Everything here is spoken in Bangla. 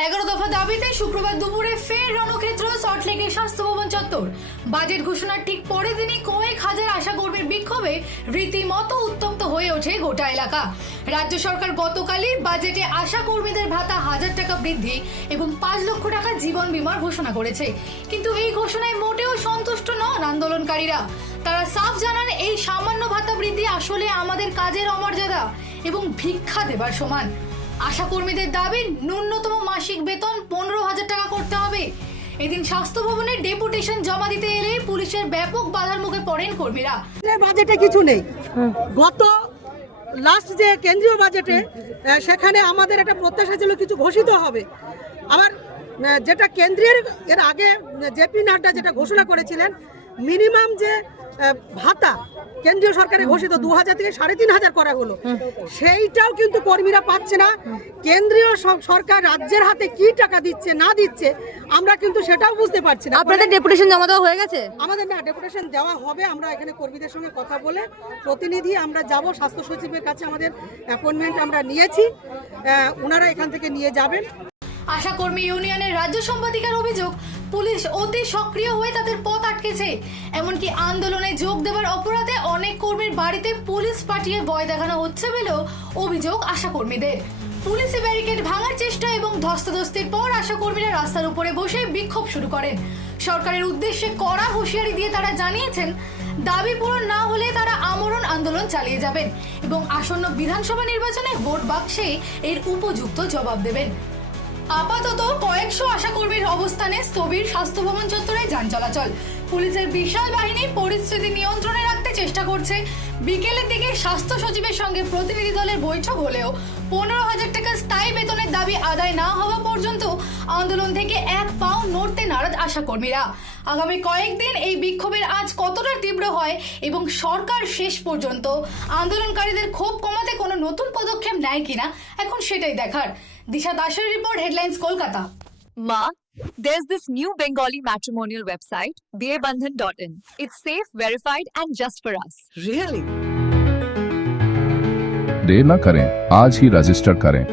11 দফা দাবিতে শুক্রবার দুপুরে ফের রণক্ষেত্র সল্টলেকের স্বাস্থ্য ভবন চত্বর। বাজেট ঘোষণার ঠিক পরের দিনই কয়েক হাজার আশাকর্মীর বিক্ষোভে রীতিমতো উত্তপ্ত হয়ে ওঠে গোটা এলাকা। রাজ্য সরকার গতকালই বাজেটে আশাকর্মীদের ভাতা 1000 টাকা বৃদ্ধি এবং 5 লক্ষ টাকা জীবন বীমার ঘোষণা করেছে। কিন্তু এই ঘোষণায় মোটেও সন্তুষ্ট নন আন্দোলনকারীরা। তারা সাফ জানান, এই সামান্য ভাতা বৃদ্ধি আসলে আমাদের কাজের অমর্যাদা এবং ভিক্ষা দেবার সমান। আশাকর্মীদের দাবি ন্যূনতম মাসিক বেতন 15,000 টাকা করতে হবে। এদিন স্বাস্থ্য ভবনের ডেপুটেশন জমা দিতে এলে পুলিশের ব্যাপক বাধার মুখে পড়েন কর্মীরা। বাজেটে কিছু নেই। গত লাস্ট যে কেন্দ্রীয় বাজেটে সেখানে আমাদের একটা প্রত্যাশা ছিল কিছু ঘোষিত হবে। আবার যেটা কেন্দ্রের এর আগে জেপি নাড্ডা যেটা ঘোষণা করেছিলেন, মিনিমাম যে ভাতা কেন্দ্রীয় সরকারে ঘোষিত 2000 থেকে 3500 করা হলো, সেইটাও কিন্তু কর্মীরা পাচ্ছে না। কেন্দ্রীয় সরকার রাজ্যের হাতে কি টাকা দিচ্ছে না দিচ্ছে আমরা কিন্তু সেটাও বুঝতে পারছি না। আপনাদের ডেপুটেশন জমা দেওয়া হয়ে গেছে? আমাদের না, ডেপুটেশন দেওয়া হবে। আমরা এখানে কর্মীদের সঙ্গে কথা বলে প্রতিনিধি আমরা যাব, স্বাস্থ্য সচিবের কাছে আমাদের অ্যাপয়েন্টমেন্ট আমরা নিয়েছি, ওনারা এখান থেকে নিয়ে যাবেন। আশাকর্মী ইউনিয়নের রাজ্য সম্পাদিকার অভিযোগ, পুলিশ অতি সক্রিয় হয়ে তাদের পথ আটকেছে। এমনকি আন্দোলনে যোগ দেওয়ার অপরাধে অনেক কর্মীর বাড়িতে পুলিশ পাঠিয়ে ভয় দেখানো হচ্ছে বলেও অভিযোগ আশাকর্মীদের। পুলিশি ব্যারিকেড ভাঙার চেষ্টা এবং ধস্তাধস্তির পর আশাকর্মীরা রাস্তার উপরে বসে বিক্ষোভ শুরু করেন। সরকারের উদ্দেশ্যে কড়া হুঁশিয়ারি দিয়ে তারা জানিয়েছেন, দাবি পূরণ না হলে তারা আমরণ আন্দোলন চালিয়ে যাবেন এবং আসন্ন বিধানসভা নির্বাচনে ভোট বাক্সে এর উপযুক্ত জবাব দেবেন। আপাতত কয়েকশো আশাকর্মীর অবস্থানে স্থবির স্বাস্থ্য ভবন চত্বরে যান চলাচল। পুলিশের বিশাল বাহিনী পরিস্থিতি নিয়ন্ত্রণে রাখতে চেষ্টা করছে। বিকেলের দিকে স্বাস্থ্য সচিবের সঙ্গে প্রতিনিধি দলের বৈঠক হলেও 15,000 টাকা স্থায়ী বেতনের দাবি আদায় না হওয়া পর্যন্ত আন্দোলন থেকে এক পাও নড়তে নারাজ আশাকর্মীরা। আগামী কয়েকদিন এই বিক্ষোভের আজ কতটা তীব্র হয় এবং সরকার শেষ পর্যন্ত আন্দোলনকারীদের ক্ষোভ কমাতে কোনো নতুন পদক্ষেপ নেয় কিনা এখন সেটাই দেখার। দিশা দাসের report, headlines, Kolkata. Ma, there's this new Bengali matrimonial website, dearbandhan.in. It's safe, verified, and just for us. Really? देर न करें, आज ही रजिस्टर करें।